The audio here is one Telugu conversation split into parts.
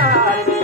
God.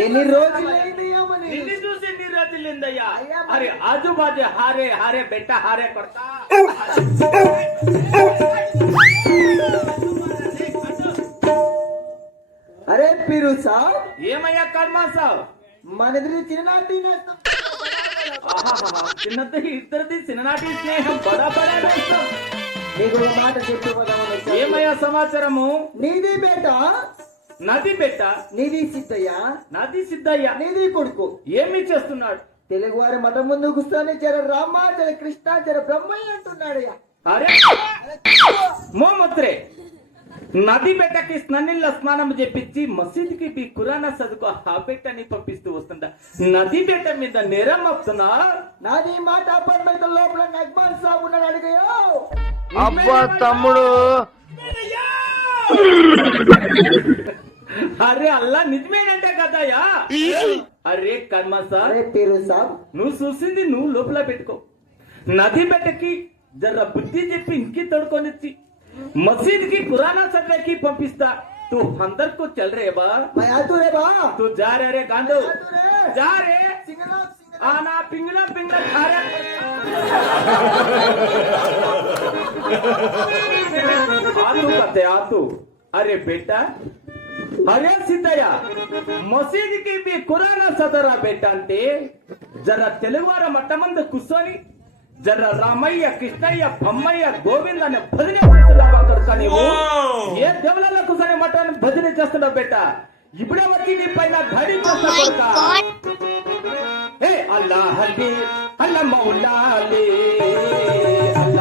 ఎన్ని రోజులు నిన్ను చూసి ఎన్ని రోజులుందయ్యా అరే ఆజుబాజు హారే హారే బెట్ట హారే కొడతా ఏమయ్యా కర్మా సాబ్ మన ఎదురు చిన్ననాటి చిన్నది ఇద్దరిది చిన్ననాటి స్నేహం. బడా బడా నేస్తం. నీకు ఒక మాట చెప్పి పోదామని వచ్చాను. ఏమయ్యా సమాచారము? నీది బేట? నది బెట్ట నీది సిద్ధయ్య? నది సిద్ధయ్య. నీది కొడుకు? ఏమి చేస్తున్నాడు? తెలుగు వారి మఠం ముందు కూర్చొని జర రామ జర కృష్ణ జర బ్రహ్మయ్య అంటున్నాడయ్యా. అరే! మోమత్రే నది బెట్టకి స్నన్నిళ్ళ స్నానం చేపించి మసీదుకి ఈ కురానా చదువుకో ఆ బెట్టని పంపిస్తూ వస్తుందా నది బెట్ట మీద నేరం వస్తున్నా నాది మాట అపార్ట్మెంట్ లోపల నగ్మాన్ సాబ్ అడిగయో అబ్బా తమ్ముడు! అరే అల్లా నిజమేనంటే కదయ్యా? అరే కర్మ సార్ అరే పీరు సాబ్! నువ్వు చూసింది నువ్వు లోపల పెట్టుకో. నది బెట్టకి జర బుద్ధి చెప్పి ఇంకి తడుకొనిచ్చి. మసీద్ కి పురాణా సభకి పంపిస్తా తూ అందర్ को चल रे बा मैं आतू रे बा तू जा रे रे गांडो आतू रे जा रे सिंगला सिंगला आना पिंगला पिंगला खा रे आतू करते आतू अरे बेटा అరే సిద్ధయ్య మసీదుకి మీ కురానా సదరా బెట్ట అంటే జర తెలుగువార మట్టమందు కూర్చొని జర రామయ్య కృష్ణయ్య బొమ్మయ్య గోవింద అనే భజన చేస్తున్నావా కొడుకా నీవు? ఏ దేవుళ్ళ కూర్చొని మట్టని భజన చేస్తున్నావు బెట్ట ఇప్పుడే వచ్చి నీ పైన దాడి చేస్తా ఏ అల్ల అలీ అల్ల.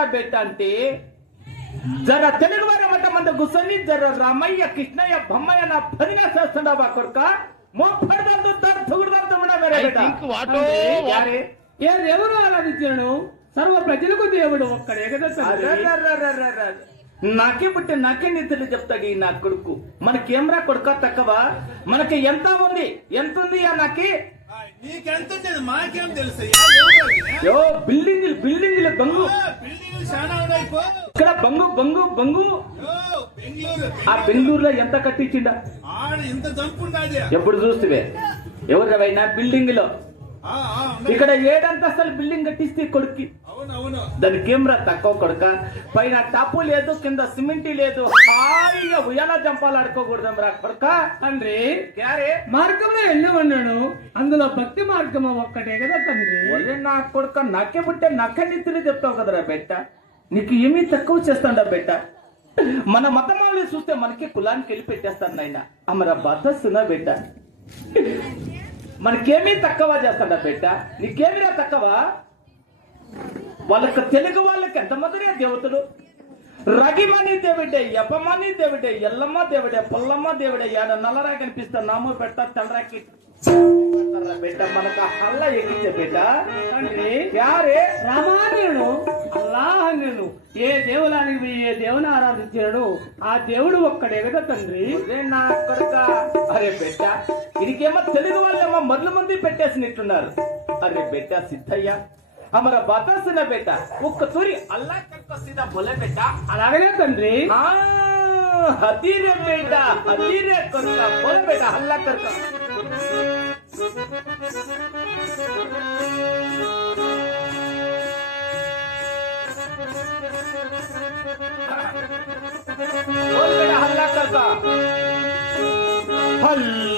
సదరా బెట్ట అంటే జర తెలుగు వారి మట మంద గుసని జర రామయ్య కృష్ణయ్య బొమ్మయ్య నా పదిగా చేస్తుండా బా కొడుక మోపడదాం దర్ తుగుడుదాం తుమ్మడా మేరే I బేట think what oh, యారే ఏ దేవుడు ఆరాధించాడు? సర్వ ప్రజలకు దేవుడు ఒక్కడే కదా. నాకే పుట్టి నాకే నిద్రలు చెప్తాడు ఈ నా కొడుకు. మనకేమ్రా కొడుక తక్కువ? మనకి ఎంత ఉంది? ఎంత ఉంది ఆ నాకి నీకెంత ఉండేది మాకేం తెలుసు? యో బిల్డింగ్ బిల్డింగ్ బంగు. బిల్డింగ్ చాలా ఉన్నాయి పో. ఇక్కడ బంగు బంగు బంగు. ఆ బెంగళూరులో ఎంత కట్టించిండా? ఇంత జంపుండాది ఎప్పుడు చూస్తువే ఎవరివైనా బిల్డింగ్లో. ఇక్కడ ఏడంతస్తులు బిల్డింగ్ కట్టిస్తే కొడుక్కి. దాని కెమెరా తక్కువ కొడుక పైన టప్పు లేదు కింద సిమెంట్ లేదు. హాయిగా ఉయ్యాల జంపాలు ఆడుకోకూడదు రా కొడుక. తండ్రి మార్గంలో ఉన్నాడు అందులో భక్తి మార్గం ఒక్కటే కదా తండ్రి. ఒరే నా కొడుక నాకే పుట్టే నక్క నిత్తులు చెప్తావు కదరా బెట్ట నీకు ఏమీ తక్కువ చేస్తాడా బెట్ట మన మతమావళి చూస్తే మనకి కులానికి వెళ్ళి పెట్టేస్తాను నాయన. అమర బద్దస్తున్నా బెట్ట మనకేమీ తక్కువ చేస్తాడా బెట్ట నీకేమిరా తక్కువ? వాళ్ళకి తెలుగు వాళ్ళకి ఎంతమందినే దేవతలు? రగిమని దేవుడే యపమని దేవుడే ఎల్లమ్మ దేవుడే పొల్లమ్మ దేవుడే యాడ నల్లరా కనిపిస్తా నామో పెట్ట తెల్లరాకి. బిడ్డ మనకు హల్ల ఎక్కించే బిడ్డ. యారే? రామాన్యుడు అల్లాహన్యుడు ఏ దేవులానికి ఏ దేవుని ఆరాధించాడు ఆ దేవుడు ఒక్కడే కదా తండ్రి. నా కొడుక. అరే బిడ్డ ఇదికేమో తెలుగు వాళ్ళేమో మరల మంది పెట్టేసినట్టున్నారు. అరే బిడ్డ సిద్ధయ్య हमारा बाता सुना बेटा। वो कसूरी अल्लाह कर सीधा बोले बेटा। అలాగనే తండ్రి हाँ हती रे बेटा हती रे करता बोले बेटा अल्लाह हल्ला का बोल बेटा हल्ला का हल्ला।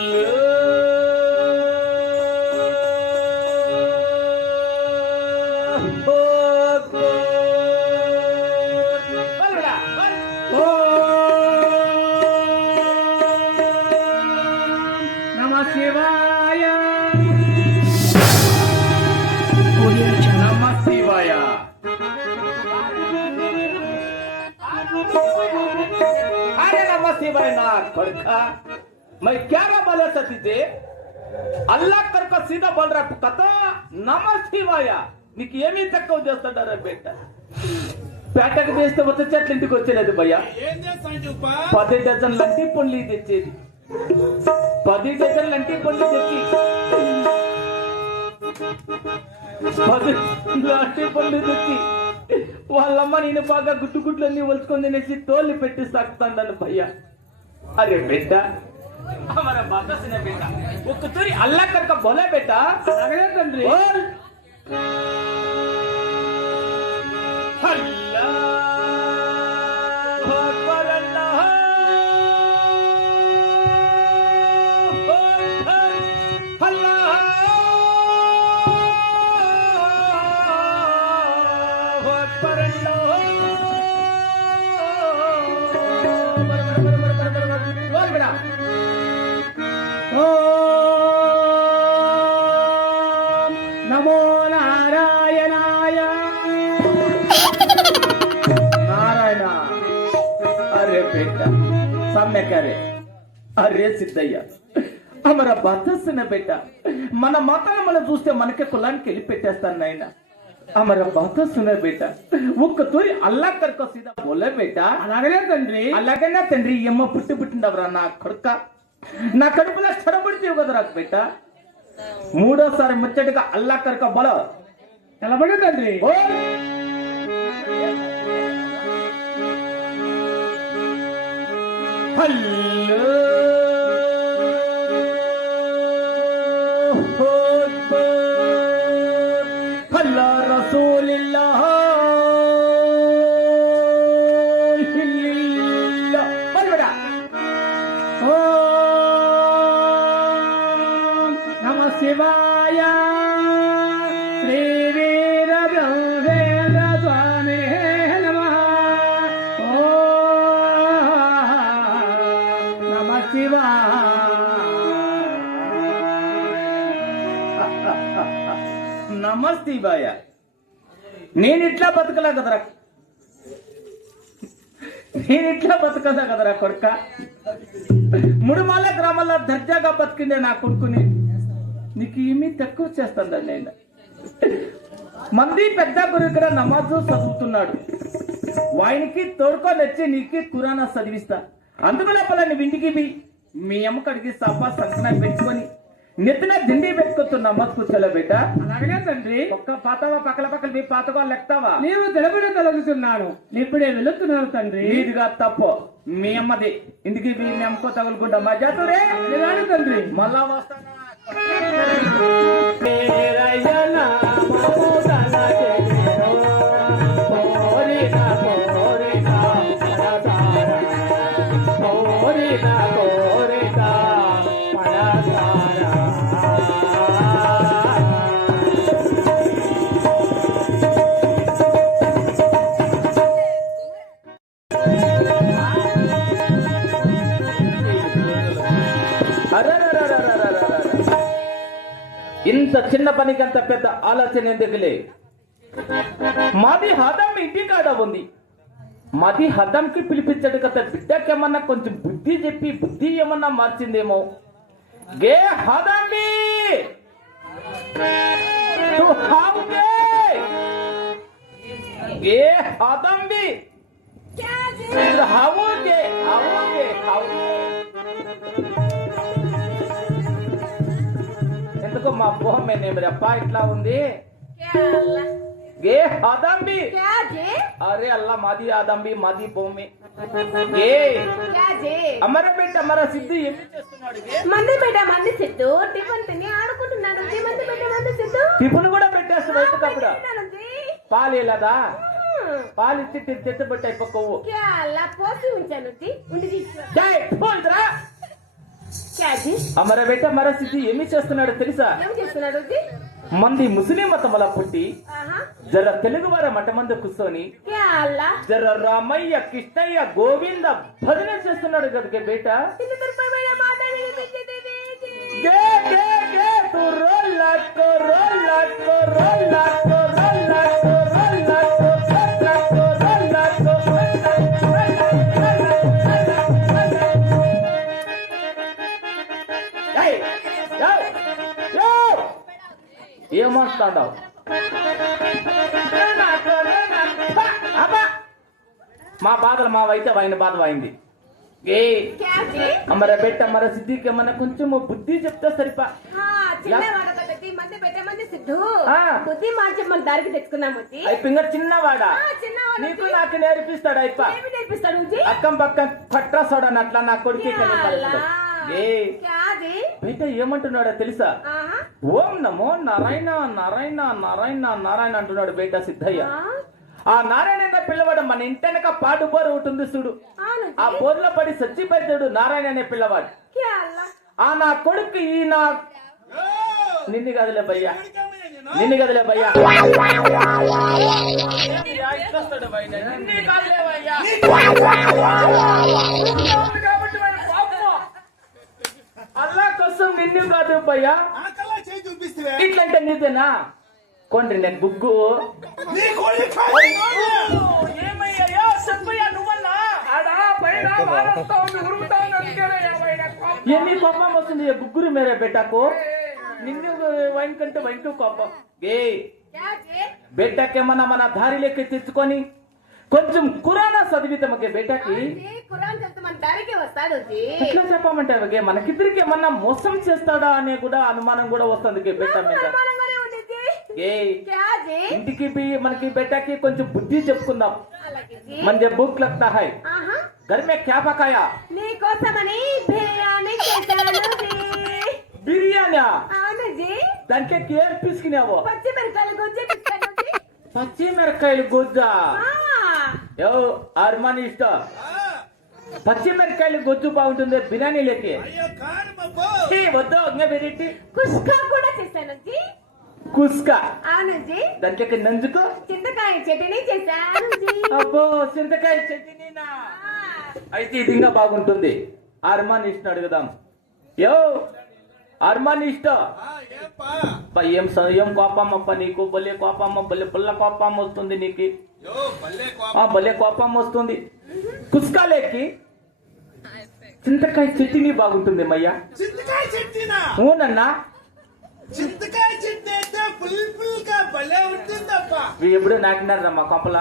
నమ శివాయ నీకు ఏమీ తక్కువ చేస్తాడారా బేట. పేటకు వేస్తే వచ్చే చెట్లు ఇంటికి వచ్చేలేదు భయ్యా. పది డజన్ లంటి పండ్లు తెచ్చేది. పది డజన్ లంటి పండ్లు తెచ్చి. పది లాంటి పండ్లు తెచ్చి. వాళ్ళమ్మ నేను బాగా గుడ్డు గుడ్లు అన్ని ఒలుచుకొని తినేసి తోలు పెట్టి సాకుతాను భయ్యా. అరే బిడ్డ మన బాధసిన బిడ్డ ఒక్క తూరి అల్లా కనుక బొలే బిడ్డ అలాగనే తండ్రి బోల్ అల్లాహు సిద్ధయ్య. అమర బతస్సిన బిడ్డ. మన మతాలను చూస్తే మనకి కులానికి వెళ్ళి పెట్టేస్తాను నాయన. అమర బతస్సిన బిడ్డ. ఒక్క తూరి అల్లా కనుక సీదా బోలే బిడ్డ. అలాగనే తండ్రి. అలాగైనా తండ్రి ఎమ్మ పుట్టి పుట్టిండవరా నా కొడుక? నా కడుపులో చెడబడితేవు కదరా బిడ్డ? మూడోసారి ముచ్చటగా అల్లా కనుక బల. నిలబడి తండ్రి. ఓ నేను ఇట్లా బతకలే కదరా? నేను ఇట్లా బతకదా కదరా కొడుక? ముడుమాల గ్రామాల్లో దర్జాగా బతికిండే నా కొడుకుని. నీకు ఏమీ తక్కువ చేస్తాను నేను? మంది పెద్ద గురుగ్ర నమాజు చదువుతున్నాడు. వాయినికి తోడుకొని వచ్చి నీకు కురానా చదివిస్తా. అందుకు లోపల నువ్వు ఇంటికి మీ అమ్మ కడిగి సభ సంకన పెట్టుకొని నెత్తిన దిండి పెట్టుకొస్తున్న నమాజ్ కూర్చోలే బేట అలాగే తండ్రి. ఒక్క పాతవా పక్కల పక్కల మీ పాతగా లెక్తావా? నేను తెలబడి తగులుతున్నాను ఇప్పుడే వెళుతున్నాను తండ్రి. నీదిగా తప్పు. మీ అమ్మది. ఇంటికి మీ అమ్మకో తగులుకుంటా. మా జాతురే. తండ్రి. మళ్ళా వస్తానా? ఇంత చిన్న పనికి అంత పెద్ద ఆలోచన ఎందుకులే? మాది హదం ఇంటి కాడ ఉంది. మాది హదంకి పిలిపించడు కదా బిడ్డకేమన్నా కొంచెం బుద్ధి చెప్పి బుద్ధి ఏమన్నా మార్చిందేమో? గే హావుగే గే హదంబి! ఇద్దరు హావుగే హావుగే హావుగే ఎందుకు మా మొహం ఎప్ప ఇట్లా ఉంది? ఏ అదంబి? అరే అల్లా మాది అదంబి మాది భూమి అమర బిడ్డ అమర సిద్ధు ఏం చేస్తున్నాడు? మంది బిడ్డ మంది సిద్ధు. టిఫిన్ తిని ఆడుకుంటున్నాడు. మంది బిడ్డ మంది సిద్ధు? టిఫిన్ కూడా పెట్టేస్తున్నాడు అప్పుడు పాలు ఇలాదా పాలు ఇచ్చి తిరిగి చెత్త పెట్టాయి పక్కవు పోసి ఉంచాను ఉండి తీసుకురా అమర బేట మర ఏమి చేస్తున్నాడు తెలుసా? మంది ముస్లిం మతమల పుట్టి జర తెలుగు వారి మఠమందు కూర్చొని జర రామయ్య కృష్ణయ్య గోవింద భజన చేస్తున్నాడు కదా బేట. గే గే గే మాట్లాడినావు మా బాధలు మావైతే ఆయన బాధ అయింది ఏ అమ్మరా పెట్ట అమ్మరా సిద్ధికి మన కొంచెం బుద్ధి చెప్తా సరిపా? బుద్ధి చిన్నవాడా? నీకు నాకు నేర్పిస్తాడు అయిపా అక్కం పక్కన పట్రాసాడు అని అట్లా నా కొడుకు ఏమంటున్నాడా తెలుసా? ఓం నమో నారాయణ నారాయణ నారాయణ నారాయణ అంటున్నాడు బేట సిద్ధయ్య. ఆ? నారాయణ పిల్లవాడు మన ఇంటెనక పాటు బోరు ఉంటుంది చూడు. ఆ బోర్లో పడి సచ్చిపోతాడు నారాయణ అనే పిల్లవాడు ఆ నా కొడుకు ఈ నా నిన్ను కదలే భయ్యా. నిన్ను కదలే భయ్యా. అల్లా కోసం నిన్ను కాదు భయ్యా. ఇట్లంటే నిజనా కొండ్రి నేను బుగ్గు. ఏమయ్యా? సత్పయ్యా నువ్వన్నా? ఆడా పైన ఏమీ కోపం. వస్తుంది? గుగ్గురు మేరే బెట్టకు నిన్ను వైన్ కంటే వైన్ కోపం. ఏ బెట్టకేమన్నా మన దారిలోకి తెచ్చుకొని కొంచెం కురానా చదివితే మాకే బేటాకి ఎట్లా చెప్పమంటారు మనకిద్దరికి ఏమన్నా మోసం చేస్తాడా అనే కూడా అనుమానం కూడా వస్తుంది మీద. ఇంటికి మనకి బెట్టకి కొంచెం బుద్ధి చెప్పుకుందాం. మన బుక్ లగ్తా హై. క్యాపకాయ బిర్యానీ क्या దానికి కేర్ తీసుకునేవో పచ్చి మిరకాయలు గుజ్జా పచ్చి మిరకాయలు గుజ్జా? అర్మాని ఇష్టం ఆ, పచ్చి మిరకాయలు గొజ్జు బాగుంటుంది బిర్యానీ లేకి అయ్యో కాదు బాబు ఛీ, వద్దు ఇంకా వెరైటీ కుష్కా కూడా చేశాను కుస్కా అవును జీ. దానికి నంజుకో చింతకాయ చట్నీ చేశాను అబ్బో చింతకాయ చట్నీనా? అయితే ఇది ఇంకా బాగుంటుంది. అర్మాన్ ఇష్టం అడుగుదాం. యో అర్మాన్ ఇష్టం ఏం ఏం కోపం అప్ప నీకు? బొల్లే కోపం బొల్లే పుల్ల కోపం వస్తుంది నీకు. ఆ భలే కోపం వస్తుంది. కుస్కాలేకి చింతకాయ చట్నీ బాగుంటుంది మయ్యా చింతకాయ చట్నీనా? అవునన్నా. చింతకాయ చట్నీ అయితే ఫుల్ ఫుల్గా భలే ఉంటుందప్ప ఎప్పుడు నాకినారా మా కొంపల?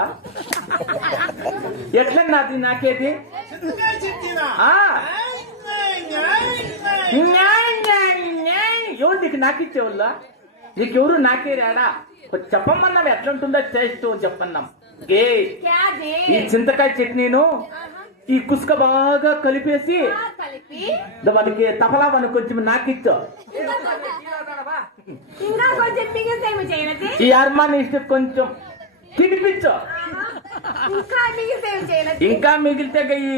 ఎట్లా నాది నాకేది? చింతకాయ చట్నీనా. ఎవరు నీకు నాకిచ్చేవాళ్ళ? నీకెవరు నాకే రాడా కొంచెం చెప్పమన్నాం ఎట్లా ఉంటుందో టేస్ట్ చెప్పన్నాం. ఏ ఈ చింతకాయ చట్నీను ఈ కుసుక బాగా కలిపేసి వాళ్ళకి తపలా వాళ్ళు కొంచెం నాకిచ్చో. ఈ అర్మాన్ని ఇస్తే కొంచెం తినిపించో. ఇంకా మిగిలితే ఈ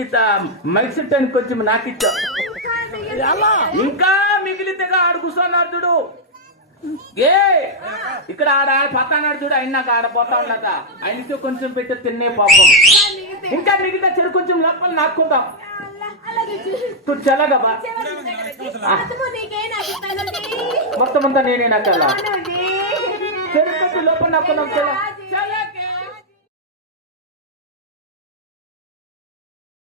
మైక్సెట్ కొంచెం నాకిచ్చో. ఇంకా మిగిలితే ఆడు కూర్చొని ఏ? ఇక్కడ ఆడ ఆడ పక్కనాడు చూడు ఆయన నాకు ఆడ పోతా ఉన్నట ఆయనతో కొంచెం పెట్టి తిన్నే పాపం. ఇంకా మిగతా చెరు కొంచెం లోపల నాక్కుందాం తు చల్లగా మొత్తం అంతా నేనే నాకల్లా అవునండి కొంచెం లోపల నాక్కుందాం చల్ల.